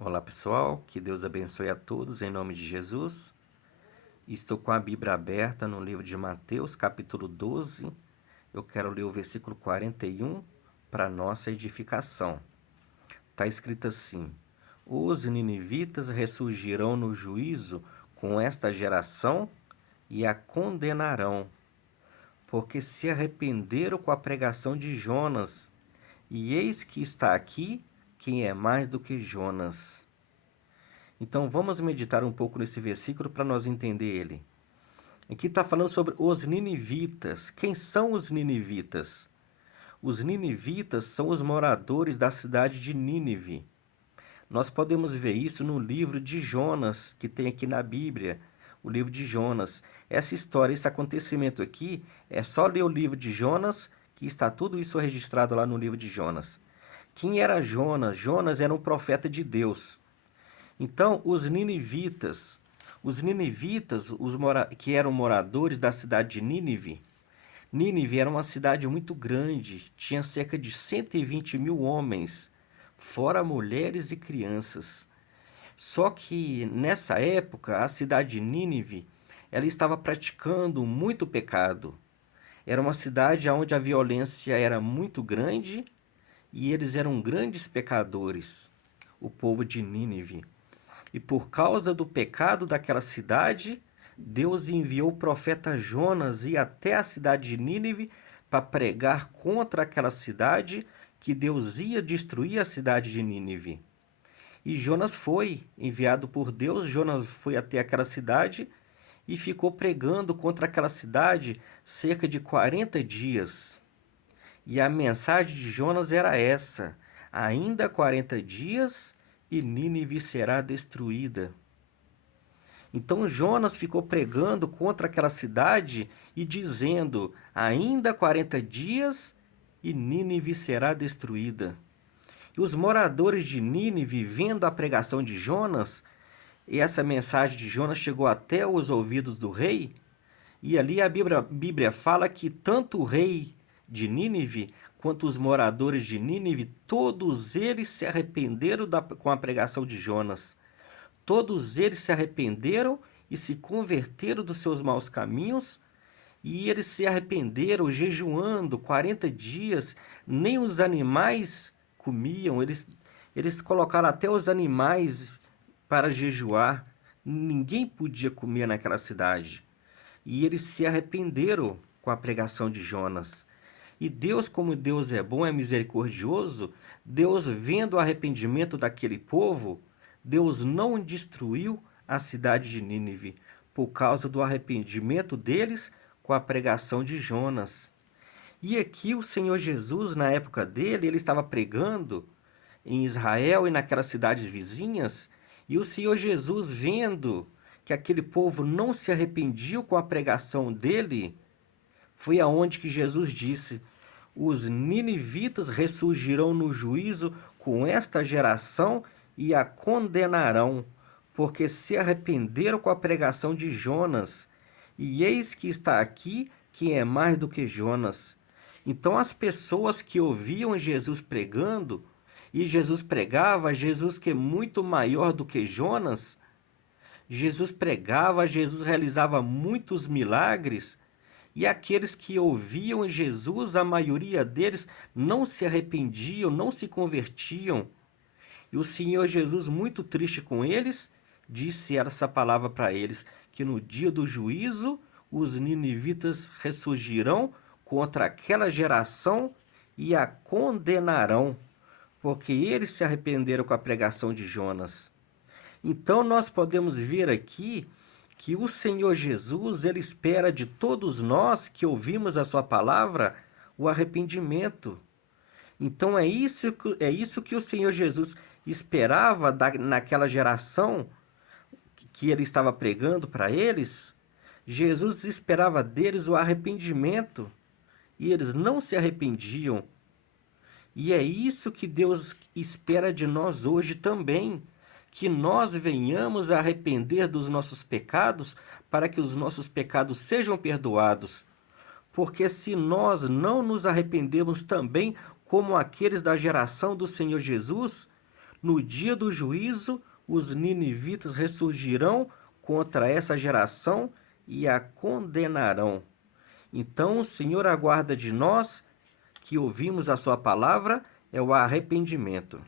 Olá pessoal, que Deus abençoe a todos em nome de Jesus. Estou com a Bíblia aberta no livro de Mateus, capítulo 12. Eu quero ler o versículo 41 para nossa edificação. Está escrito assim: Os ninivitas ressurgirão no juízo com esta geração e a condenarão, porque se arrependeram com a pregação de Jonas, e eis que está aqui quem é mais do que Jonas. Então vamos meditar um pouco nesse versículo para nós entender ele. Aqui está falando sobre os ninivitas. Quem são os ninivitas? Os ninivitas são os moradores da cidade de Nínive. Nós podemos ver isso no livro de Jonas, que tem aqui na Bíblia, o livro de Jonas. Essa história, esse acontecimento aqui, é só ler o livro de Jonas, que está tudo isso registrado lá no livro de Jonas. Quem era Jonas? Jonas era um profeta de Deus. Então, os ninivitas, que eram moradores da cidade de Nínive, Nínive era uma cidade muito grande, tinha cerca de 120 mil homens, fora mulheres e crianças. Só que nessa época, a cidade de Nínive, ela estava praticando muito pecado. Era uma cidade onde a violência era muito grande e eles eram grandes pecadores, o povo de Nínive. E por causa do pecado daquela cidade, Deus enviou o profeta Jonas ir até a cidade de Nínive para pregar contra aquela cidade, que Deus ia destruir a cidade de Nínive. E Jonas foi enviado por Deus, Jonas foi até aquela cidade e ficou pregando contra aquela cidade cerca de 40 dias. E a mensagem de Jonas era essa: ainda 40 dias e Nínive será destruída. Então Jonas ficou pregando contra aquela cidade e dizendo: ainda 40 dias e Nínive será destruída. E os moradores de Nínive, vendo a pregação de Jonas, e essa mensagem de Jonas chegou até os ouvidos do rei, e ali a Bíblia fala que tanto o rei de Nínive quanto os moradores de Nínive, todos eles se arrependeram com a pregação de Jonas. Todos eles se arrependeram e se converteram dos seus maus caminhos, e eles se arrependeram jejuando 40 dias, nem os animais comiam, eles colocaram até os animais para jejuar, ninguém podia comer naquela cidade. E eles se arrependeram com a pregação de Jonas. E Deus, como Deus é bom, é misericordioso, Deus, vendo o arrependimento daquele povo, Deus não destruiu a cidade de Nínive por causa do arrependimento deles com a pregação de Jonas. E aqui o Senhor Jesus, na época dele, ele estava pregando em Israel e naquelas cidades vizinhas, e o Senhor Jesus, vendo que aquele povo não se arrependiu com a pregação dele, foi aonde que Jesus disse: os ninivitas ressurgirão no juízo com esta geração e a condenarão, porque se arrependeram com a pregação de Jonas. E eis que está aqui quem é mais do que Jonas. Então as pessoas que ouviam Jesus pregando, e Jesus pregava, Jesus que é muito maior do que Jonas, Jesus pregava, Jesus realizava muitos milagres, e aqueles que ouviam Jesus, a maioria deles não se arrependiam, não se convertiam. E o Senhor Jesus, muito triste com eles, disse essa palavra para eles: que no dia do juízo os ninivitas ressurgirão contra aquela geração e a condenarão, porque eles se arrependeram com a pregação de Jonas. Então nós podemos ver aqui que o Senhor Jesus, ele espera de todos nós que ouvimos a sua palavra o arrependimento. Então é isso que o Senhor Jesus esperava naquela geração que ele estava pregando para eles. Jesus esperava deles o arrependimento e eles não se arrependiam. E é isso que Deus espera de nós hoje também, que nós venhamos a arrepender dos nossos pecados para que os nossos pecados sejam perdoados. Porque se nós não nos arrependemos também como aqueles da geração do Senhor Jesus, No dia do juízo, os ninivitas ressurgirão contra essa geração e a condenarão. Então o Senhor aguarda de nós, que ouvimos a sua palavra, é o arrependimento.